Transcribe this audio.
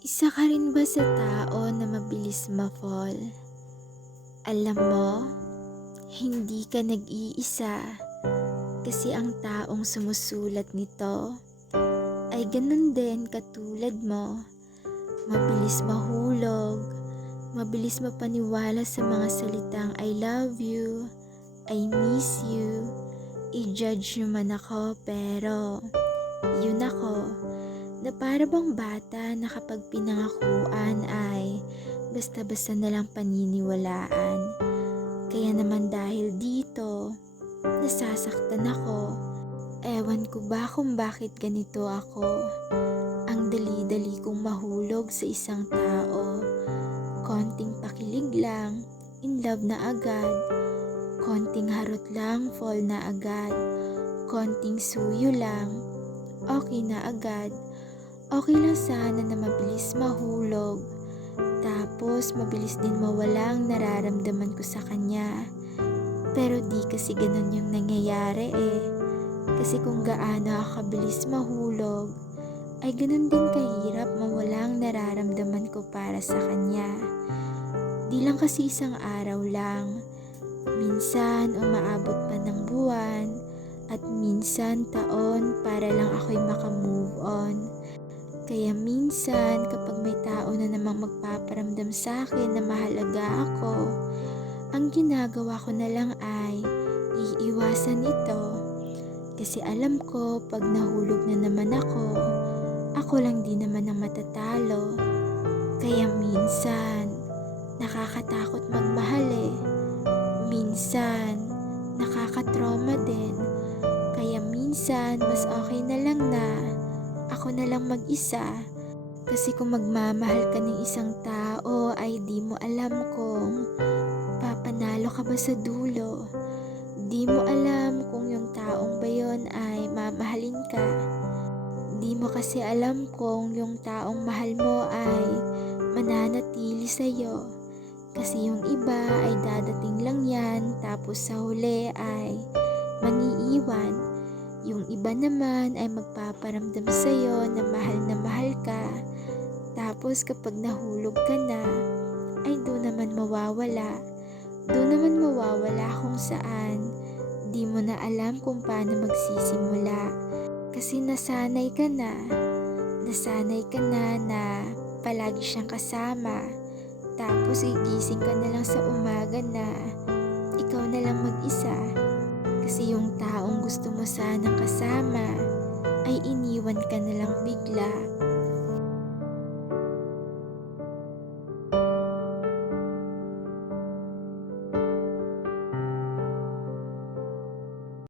Isa ka rin ba sa tao na mabilis ma-fall? Alam mo, hindi ka nag-iisa kasi ang taong sumusulat nito ay ganun din katulad mo. Mabilis mahulog, mabilis mapaniwala sa mga salitang I love you, I miss you, i-judge nyo man ako pero yun ako. Na para bang bata na kapag pinangakuan ay basta-basta nalang paniniwalaan. Kaya naman dahil dito, nasasaktan ako. Ewan ko ba kung bakit ganito ako. Ang dali-dali kong mahulog sa isang tao. Konting pakilig lang, in love na agad. Konting harot lang, fall na agad. Konting suyo lang, okay na agad. Okay lang sana na mabilis mahulog, tapos mabilis din mawala ang nararamdaman ko sa kanya. Pero di kasi ganun yung nangyayari eh. Kasi kung gaano ako kabilis mahulog, ay ganun din kahirap mawala ang nararamdaman ko para sa kanya. Di lang kasi isang araw lang. Minsan umaabot pa ng buwan, at minsan taon para lang ako'y makamove on. Kaya minsan kapag may tao na namang magpaparamdam sa akin na mahalaga ako, ang ginagawa ko na lang ay iiwasan ito. Kasi alam ko pag nahulog na naman ako lang din naman ang matatalo. Kaya minsan nakakatakot magmahal eh. Minsan nakakatrauma din. Kaya minsan mas okay na lang na ako na lang mag-isa. Kasi kung magmamahal ka ng isang tao ay di mo alam kung papanalo ka ba sa dulo. Di mo alam kung yung taong ba yun ay mamahalin ka. Di mo kasi alam kung yung taong mahal mo ay mananatili sa'yo. Kasi yung iba ay dadating lang yan tapos sa huli ay maniiwan. Yung iba naman ay magpaparamdam sa'yo na mahal ka. Tapos kapag nahulog ka na, ay doon naman mawawala. Doon naman mawawala kung saan. Di mo na alam kung paano magsisimula. Kasi nasanay ka na. Nasanay ka na na palagi siyang kasama. Tapos gigising ka na lang sa umaga na ikaw na lang mag-isa. Kasi yung taong gusto mo sanang kasama ay iniwan ka na lang bigla.